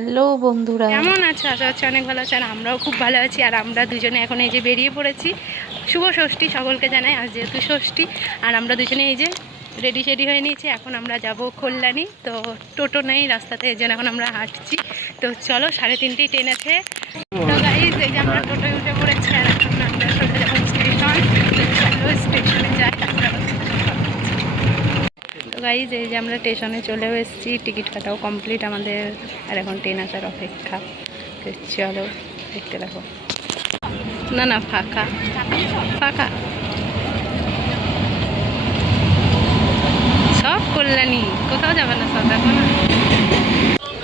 Hello বন্ধুরা, কেমন আছো? আশা হচ্ছে অনেক ভালো আছে। আর আমরাও খুব ভালো আছি। আর আমরা দুজনে এখন এই যে বেরিয়ে পড়েছি। শুভ ষষ্ঠী সকলকে জানাই, আজ যেহেতু ষষ্ঠী। আর আমরা দুজনে এই যে রেডি হয়ে নিয়েছি। এখন আমরা যাব কল্যাণী। তো টোটো নেই রাস্তাতে, এই জন্য এখন আমরা হাঁটছি। তো চলো, 3:30 ট্রেন আছে। তো গাইজ, এই যে আমরা টোটোয় উঠে পড়েছি। আর এখন আমরা সোজা যাবো স্টেশন। চলো স্টেশনে যাই। তো গাইজ, এই যে আমরা স্টেশনে চলেও এসেছি, টিকিট কাটাও কমপ্লিট আমাদের। আর এখন ট্রেন আসার অপেক্ষা। তো চলো, দেখতে দেখো। না ফাঁকা ফাঁকা সব কল্যাণী, কোথাও যাবে না সব এখন।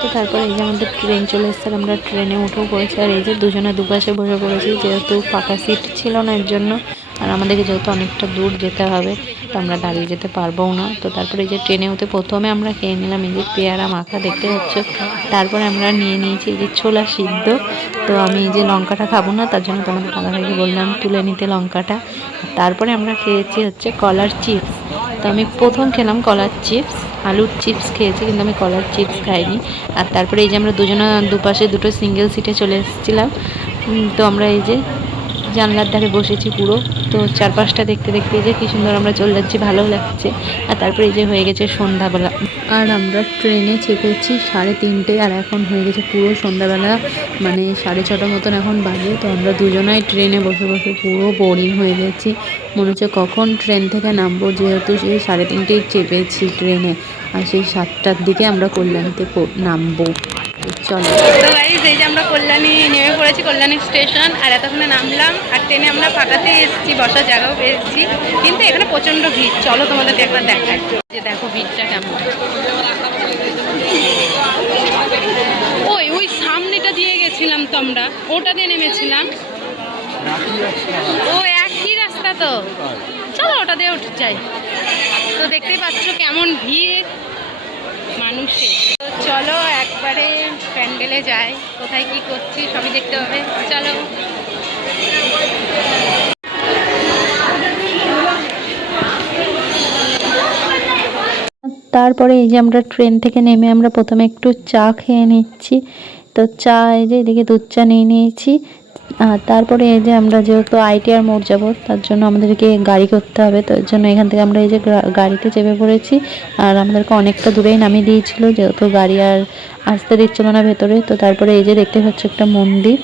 তো তারপরে এই যে আমাদের ট্রেন চলে এসছে, আর আমরা ট্রেনে উঠেও পড়েছি। আর এই যে দুজনে দুপাশে বসে পড়েছি, যেহেতু ফাঁকা সিট ছিল না এর জন্য। আর আমাদেরকে যেহেতু অনেকটা দূর যেতে হবে, তো আমরা দাঁড়িয়ে যেতে পারবো না। তো তারপরে এই যে ট্রেনে উঠে প্রথমে আমরা খেয়ে নিলাম এই যে পেয়ারা মাখা, দেখতে হচ্ছে। তারপরে আমরা নিয়ে নিয়েছি এই যে ছোলা সিদ্ধ। তো আমি এই যে লঙ্কাটা খাবো না, তার জন্য তোমাদের দাদাভাইকে বললাম তুলে নিতে লঙ্কাটা। তারপরে আমরা খেয়েছি হচ্ছে কলার চিপস। তো আমি প্রথম খেলাম কলার চিপস, আলুর চিপস খেয়েছি, কিন্তু আমি কলার চিপস খাইনি। আর তারপরে এই যে আমরা দুজনে দুপাশে দুটো সিঙ্গেল সিটে চলে এসেছিলাম। তো আমরা এই যে জানলার ধারে বসেছি পুরো। তো চারপাশটা দেখতে দেখতে এই যে কী সুন্দর আমরা চলে যাচ্ছি, ভালো লাগছে। আর তারপরে এই যে হয়ে গেছে সন্ধ্যাবেলা। আর আমরা ট্রেনে চেপেছি 3:30, আর এখন হয়ে গেছে পুরো সন্ধ্যাবেলা, মানে 6:30 মতন এখন বাজে। তো আমরা দুজনাই ট্রেনে বসে বসে পুরো বোরিং হয়ে গেছি। মনে হচ্ছে কখন ট্রেন থেকে নামবো, যেহেতু সেই 3:30 চেপেছি ট্রেনে। আর সেই 7টার দিকে আমরা কল্যাণীতে নামবো। চলো, তো গাইজ, এই যে আমরা কল্যাণী নেমে পড়েছি, কল্যাণী স্টেশন। আর এতক্ষণে নামলাম। আর ট্রেনে আমরা ফাঁকাতে এসেছি, বসার জায়গাও পেয়েছি। কিন্তু এখানে প্রচণ্ড ভিড়। চলো তোমাদেরকে একবার দেখাই যে দেখো ভিড়টা কেমন। ওই সামনেটা দিয়ে গেছিলাম তো আমরা, ওটা দিয়ে নেমেছিলাম। ও একই রাস্তা তো, চলো ওটা দিয়ে উঠে যাই। তো দেখতেই পাচ্ছ কেমন ভিড় মানুষের। তো চলো একবারে প্যান্ডেলে যাই, কোথায় কি করছি সবই দেখতে হবে। চলো। তারপরে এই যে আমরা ট্রেন থেকে নেমে আমরা প্রথমে একটু চা খেয়ে নিচ্ছি। তো চা এই যে এদিকে দুধ চা নিয়ে নিয়েছি। আর তারপরে এই যে আমরা যেহেতু ITR মোড় যাবো, তার জন্য আমাদেরকে গাড়ি করতে হবে। তো এর জন্য এখান থেকে আমরা এই যে গাড়িতে চেপে পড়েছি। আর আমাদেরকে অনেকটা দূরেই নামিয়ে দিয়েছিল, যেহেতু গাড়ি আর আসতে দিচ্ছিল না ভেতরে। তো তারপরে এই যে দেখতে পাচ্ছি একটা মন্দির।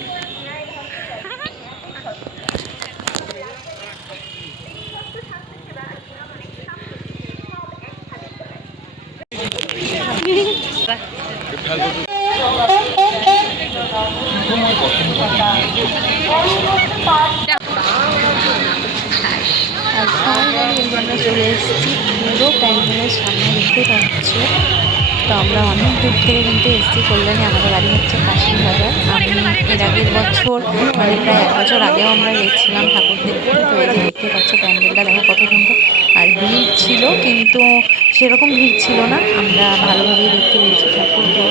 আর ফাইনালি আমরা চলে এসেছি পুরো প্যান্ডেলের সামনে, দেখতে পাচ্ছি। তো আমরা অনেক দূর থেকে কিন্তু এসেছি কল্যাণী। আমাদের বাড়ি হচ্ছে কাশিমবাজার। আমি এর আগের বছর, মানে প্রায় 1 বছর আগেও আমরা গেছিলাম ঠাকুর দেখতে। তো এই যে দেখতে পাচ্ছ প্যান্ডেলটা দেখো কত সুন্দর। আর ভিড় ছিল, কিন্তু সেরকম ভিড় ছিল না, আমরা ভালোভাবেই দেখতে পেয়েছি ঠাকুরকে।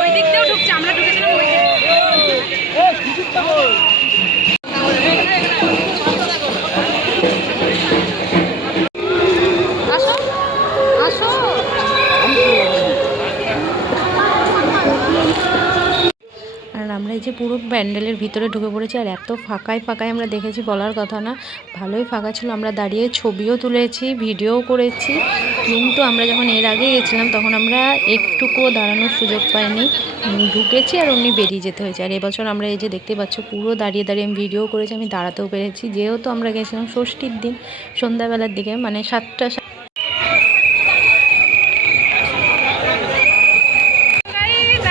ওই দিক দিয়েও ঢুকছে, আমরা ঢুকেছিলাম ওই দিক। আসো আসো। আর আমরা এই যে পুরো প্যান্ডেলের ভিতরে ঢুকে পড়েছি। আর এত ফাঁকায় আমরা দেখেছি বলার কথা না, ভালোই ফাঁকা ছিল। আমরা দাঁড়িয়ে ছবিও তুলেছি, ভিডিও করেছি। কিন্তু আমরা যখন এর আগে গেছিলাম তখন আমরা একটুকুও দাঁড়ানোর সুযোগ পাইনি, ঢুকেছি আর অমনি বেরিয়ে যেতে হয়েছে। আর এবছর আমরা এই যে দেখতে পাচ্ছ পুরো দাঁড়িয়ে আমি ভিডিও করেছি, আমি দাঁড়াতেও পেরেছি, যেহেতু আমরা গেছিলাম ষষ্ঠীর দিন সন্ধ্যাবেলার দিকে, মানে 7টা।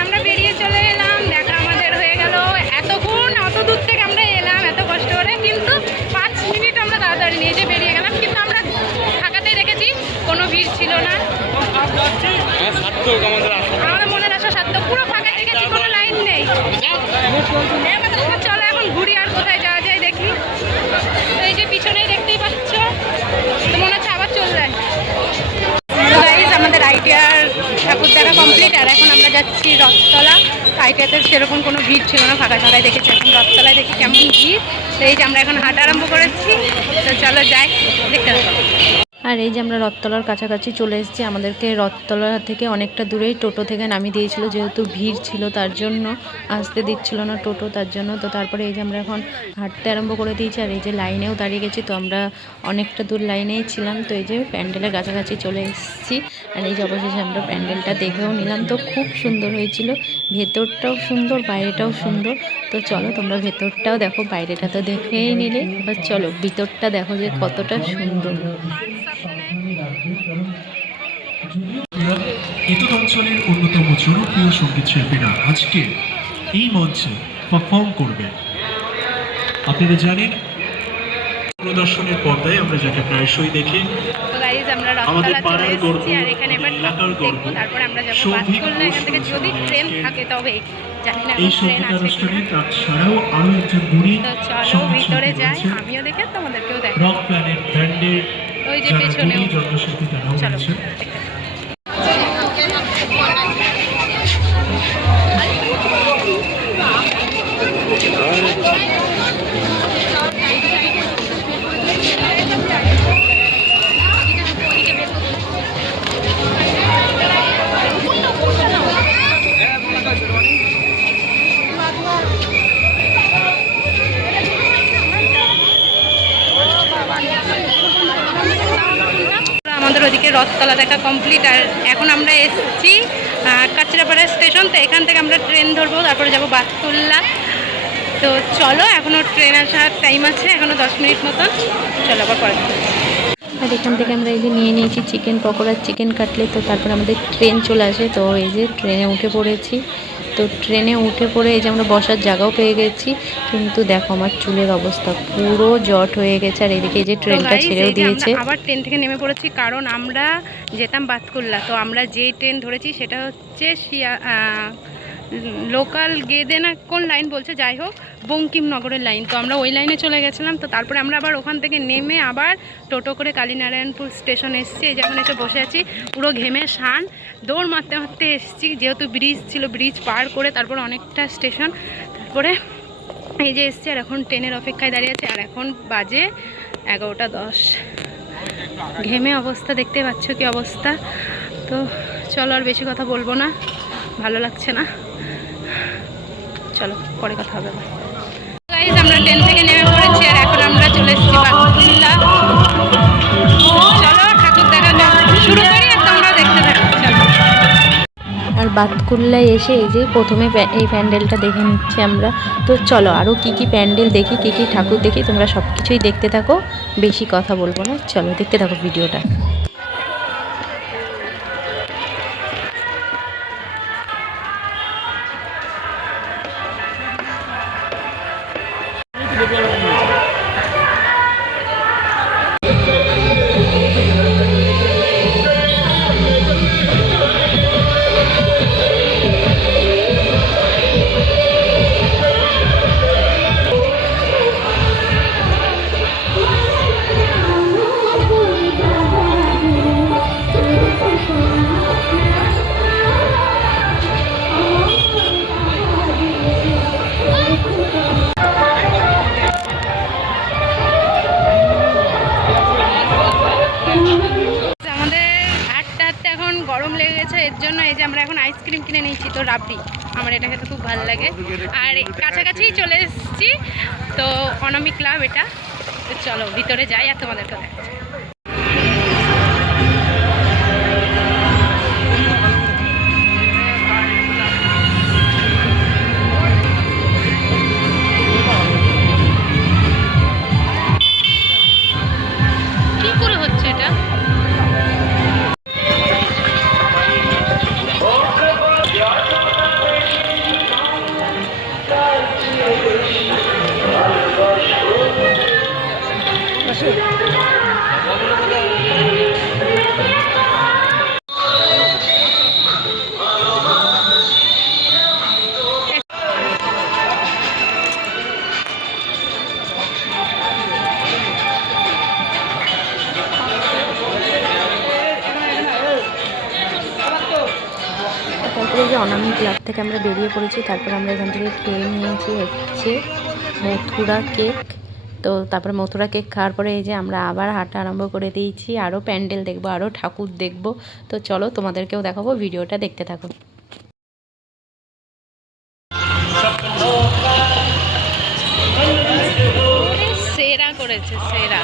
আমরা বেরিয়ে চলে এলাম, দেখা আমাদের হয়ে গেল। এতক্ষণ অত দূর থেকে আমরা এলাম এত কষ্ট করে, কিন্তু 5 মিনিট আমরা তাড়াতাড়ি নিয়ে যে বেরিয়ে গেলাম। কিন্তু আমরা ফাঁকাতেই রেখেছি, কোনো ভিড় ছিল না। আমাদের মনের আশা সার্থক, পুরো ফাঁকায় রেখেছি, কোনো লাইন নেই। চলো এখন ঘুরি, আর কোথায় যাওয়া যায় দেখি। তো এই যে পিছনেই দেখতেই পাচ্ছ, তো মনে হচ্ছে আবার চলে যায়। আমাদের ITR ঠাকুর দেখা কমপ্লিট, আর এখন আমরা যাচ্ছি রথতলা। পাইটাতে সেরকম কোনো ভিড় ছিল না, ফাঁকা ফাঁকায় দেখেছি। এখন রথতলায় দেখি কেমন ভিড়। তো এই যে আমরা এখন হাঁটা আরম্ভ করেছি, তো চলো যাই, দেখতে থাকো। আর এই যে আমরা রথতলার কাছাকাছি চলে এসেছি। আমাদেরকে রথতলা থেকে অনেকটা দূরেই টোটো থেকে নামিয়ে দিয়েছিল, যেহেতু ভিড় ছিল তার জন্য আসতে দিচ্ছিল না টোটো, তার জন্য। তো তারপরে এই যে আমরা এখন হাঁটতে আরম্ভ করে দিয়েছি। আর এই যে লাইনেও দাঁড়িয়ে গেছি, তো আমরা অনেকটা দূর লাইনেই ছিলাম। তো এই যে প্যান্ডেলের কাছাকাছি চলে এসেছি। আর এই যে অবশেষে আমরা প্যান্ডেলটা দেখেও নিলাম, তো খুব সুন্দর হয়েছিল। ভেতরটাও সুন্দর, বাইরেটাও সুন্দর। তো চলো তোমরা ভেতরটাও দেখো, বাইরেটা তো দেখেই নিলে, এবার চলো ভিতরটা দেখো যে কতটা সুন্দর। এতদ অঞ্চলের অন্যতম জনপ্রিয় সঙ্গীত শিল্পীরা আজকে এই মঞ্চে পারফর্ম করবে। আপনারা জানেন প্রদর্শনের পর্দায় আমরা যাকে প্রায়শই দেখি, তো গাইজ আমরা রথতলা চলে এসেছি, আর এখানে এবার ঠাকুর দেখবো, তারপরে আমরা যাবো বাসকুল্লা। এখান থেকে যদি ট্রেন থাকে তবে, জানি না এই ট্রেন সঙ্গীত আছে অনুষ্ঠানে কিনা। তাছাড়াও আরো একজন গুণী তো চলো ভিতরে যাই, আমিও দেখে তোমাদেরকেও দেখো। রক প্ল্যানেট ব্যান্ডের ওই যে যারা পেছনেও গুণী যন্ত্রশিল্পী তারাও চলো রয়েছে। আমাদের ওদিকে রথতলা দেখা কমপ্লিট, আর এখন আমরা এসেছি কাঁচরাপাড়া স্টেশন। তো এখান থেকে আমরা ট্রেন ধরবো, তারপরে যাবো বাসকুল্লা। তো চলো, এখনও ট্রেন আসার টাইম আছে, এখনও 10 মিনিট মতন। চলো আবার পরে। আর এখান থেকে আমরা এই যে নিয়ে নিয়েছি চিকেন পকোড়া, চিকেন কাটলেট। তো তারপর আমাদের ট্রেন চলে আসে, তো এই যে ট্রেনে উঠে পড়েছি। তো ট্রেনে উঠে পড়ে এই যে আমরা বসার জায়গাও পেয়ে গেছি, কিন্তু দেখো আমার চুলের অবস্থা পুরো জট হয়ে গেছে। আর এদিকে এই যে ট্রেনটা ছেড়েও দিয়েছে। আবার ট্রেন থেকে নেমে পড়েছি, কারণ আমরা যেতাম বাতকুল্লা। তো আমরা যেই ট্রেন ধরেছি সেটা হচ্ছে লোকাল গেদে না কোন লাইন বলছে, যাই হোক বঙ্কিমনগরের লাইন। তো আমরা ওই লাইনে চলে গেছিলাম। তো তারপরে আমরা আবার ওখান থেকে নেমে আবার টোটো করে কালীনারায়ণপুর স্টেশন এসেছি। এই যখন এসে বসে আছি, পুরো ঘেমে শান, দৌড় মারতে মারতে এসেছি, যেহেতু ব্রিজ ছিল, ব্রিজ পার করে তারপর অনেকটা স্টেশন, তারপরে এই যে এসছি। আর এখন ট্রেনের অপেক্ষায় দাঁড়িয়ে আছে, আর এখন বাজে 11:10। ঘেমে অবস্থা দেখতে পাচ্ছ কি অবস্থা। তো চলো আর বেশি কথা বলবো না, ভালো লাগছে না। চলো পরে কথা হবে। গাইজ আমরা ট্রেন থেকে নেমে পড়েছি, আর এখন আমরা চলে এসেছি বাসকুল্লা। চলো ঠাকুর দেখা শুরু করি, আর তোমরা দেখতে থাকো। চলো। আর বাতকুল্লায় এসে এই যে প্রথমে এই প্যান্ডেলটা দেখে নিচ্ছি আমরা। তো চলো আরও কি কি প্যান্ডেল দেখি, কি কি ঠাকুর দেখি, তোমরা সব কিছুই দেখতে থাকো, বেশি কথা বলবো না। চলো দেখতে থাকো ভিডিওটা। গরম লেগে গেছে, এর জন্য এই যে আমরা এখন আইসক্রিম কিনে নিয়েছি। তো রাবড়ি, আমার এটা খেতে খুব ভালো লাগে। আর কাছাকাছি চলে এসেছি, তো অনামিক ক্লাব এটা। তো চলো ভিতরে যাই, আর তোমাদেরকে দেখাচ্ছি। কি করে হচ্ছে এটা? তারপরে এই যে অনামি ক্লাব থেকে আমরা বেরিয়ে পড়েছি। তারপর আমরা এখান থেকে খেয়ে নিয়েছি হচ্ছে মথুরা কেক। তো তারপরে মথুরা কেক খাওয়ার পরে এই যে আমরা আবার হাঁটা আরম্ভ করে দিয়েছি, আরও প্যান্ডেল দেখবো, আরও ঠাকুর দেখবো। তো চলো তোমাদেরকেও দেখাবো, ভিডিওটা দেখতে থাকো। সেরা করেছে, সেরা।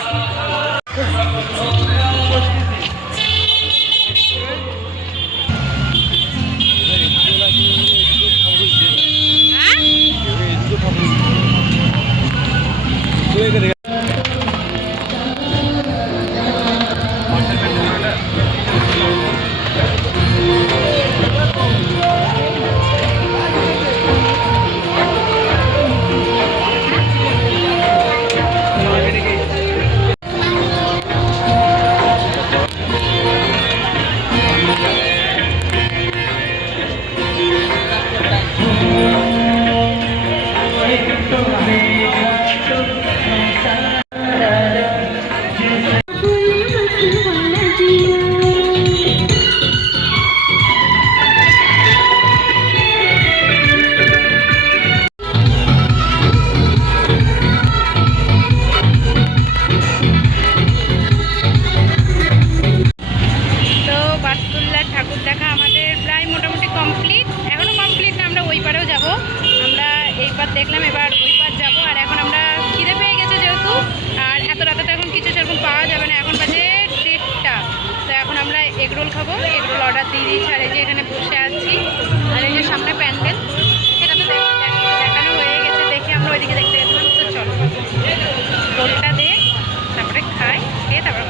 ঠাকুর দেখা আমাদের প্রায় মোটামুটি কমপ্লিট। এখনও কমপ্লিট না, আমরা ওই পারেও যাব। আমরা এই পার দেখলাম, এবার ওই পার যাবো। আর এখন আমরা খিদে পেয়ে গেছে যেহেতু, আর এত রাতে তো এখন কিছু সেরকম পাওয়া যাবে না। এখন বাজে 1:30। তো এখন আমরা এগরোল খাবো, এগরোল অর্ডার দিয়ে দিয়েছি। আর এই যে এখানে বসে আছি, আর এই যে সামনে প্যান্ডেল, এটা তো দেখানো হয়ে গেছে, দেখে আমরা ওইদিকে দেখতে গেছিলাম। তো চলো রোলটা দিয়ে তারপরে খাই, খেয়ে তারপরে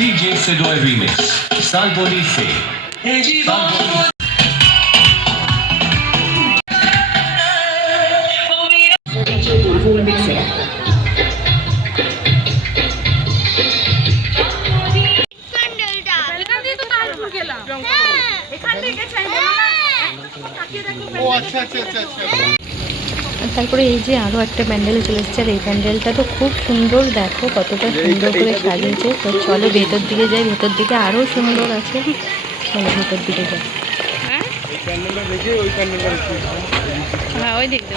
DJ Sedoy Remix, Salboni Se. তারপরে এই যে আরও একটা প্যান্ডেলে চলে এসেছে। আর এই প্যান্ডেলটা তো খুব সুন্দর, দেখো কতটা সুন্দর করে সাজিয়েছে। তো চলো ভেতর দিকে যাই, ভেতর দিকে আরও সুন্দর আছে। চলো ভেতর দিকে যাই। হ্যাঁ ওই দেখতে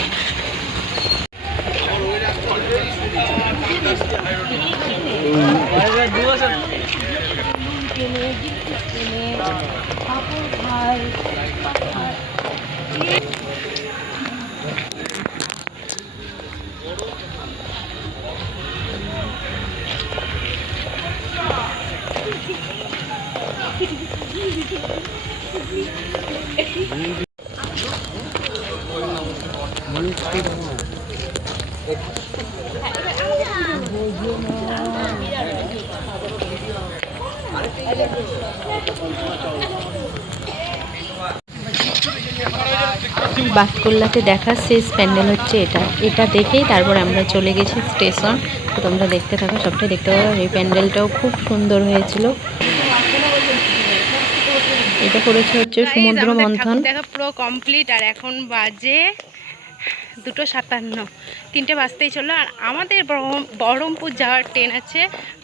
বাসগোল্লাতে দেখা শেষ প্যান্ডেল হচ্ছে এটা। এটা দেখেই তারপর আমরা চলে গেছি স্টেশন। তো তোমরা দেখতে থাকো, সবটাই দেখতে পাবো। এই প্যান্ডেলটাও খুব সুন্দর হয়েছিল। এটা করেছে হচ্ছে সমুদ্র মন্থন। দেখা পুরো কমপ্লিট। আর এখন বাজে 2:57, 3টে বাজতেই চললো। আর আমাদের বহরমপুর যাওয়ার ট্রেন আছে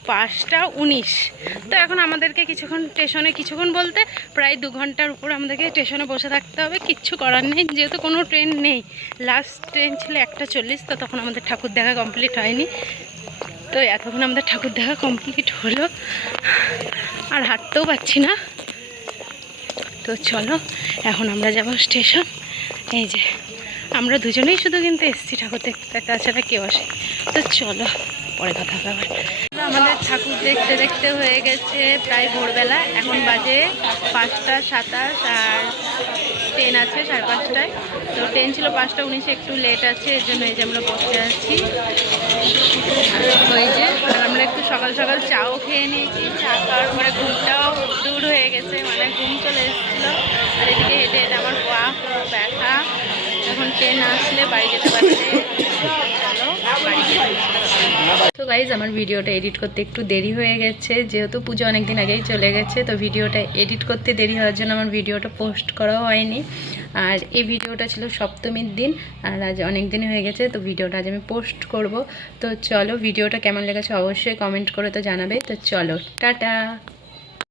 5:19। তো এখন আমাদেরকে কিছুক্ষণ বলতে প্রায় 2 ঘন্টার উপর আমাদেরকে স্টেশনে বসে থাকতে হবে। কিচ্ছু করার নেই, যেহেতু কোনো ট্রেন নেই। লাস্ট ট্রেন ছিল 1:40। তো তখন আমাদের ঠাকুর দেখা কমপ্লিট হয়নি। তো এতক্ষণ আমাদের ঠাকুর দেখা কমপ্লিট হলো, আর হাঁটতেও পারছি না। তো চলো এখন আমরা যাব স্টেশন। এই যে আমরা দুজনেই শুধু কিন্তু এসছি ঠাকুর দেখতে, তাছাড়া কেউ আসে। তো চলো। পরে কথা হবে। আমাদের ঠাকুর দেখতে দেখতে হয়ে গেছে প্রায় ভোরবেলা, এখন বাজে 5:27 আর ট্রেন আছে 5:30টায়। তো ট্রেন ছিল 5:19, একটু লেট আছে, এর জন্য এই যে আমরা বসে আছি। ওই যে আর আমরা একটু সকাল সকাল চাও খেয়ে নিয়েছি, চা খাওয়ার পরে ঘুমটাও দূর হয়ে গেছে, মানে ঘুম চলে এসেছিলো। আর এদিকে হেঁটে হেঁটে আমার পা পুরো ব্যথা, এখন ট্রেন আসলে বাড়ি যেতে পারছে। চলো বাড়ি যেতে। তো গাইজ আমার ভিডিওটা এডিট করতে একটু দেরি হয়ে গেছে, যেহেতু পুজো অনেক দিন আগেই চলে গেছে, তো ভিডিওটা এডিট করতে দেরি হওয়ার জন্য আমার ভিডিওটা পোস্ট করাও হয়নি। আর এই ভিডিওটা ছিল সপ্তমীর দিন, আর আজ অনেক দিন হয়ে গেছে, তো ভিডিওটা আজ আমি পোস্ট করব। তো চলো, ভিডিওটা কেমন লেগেছে অবশ্যই কমেন্ট করে তো জানাবে। তো চলো, টাটা।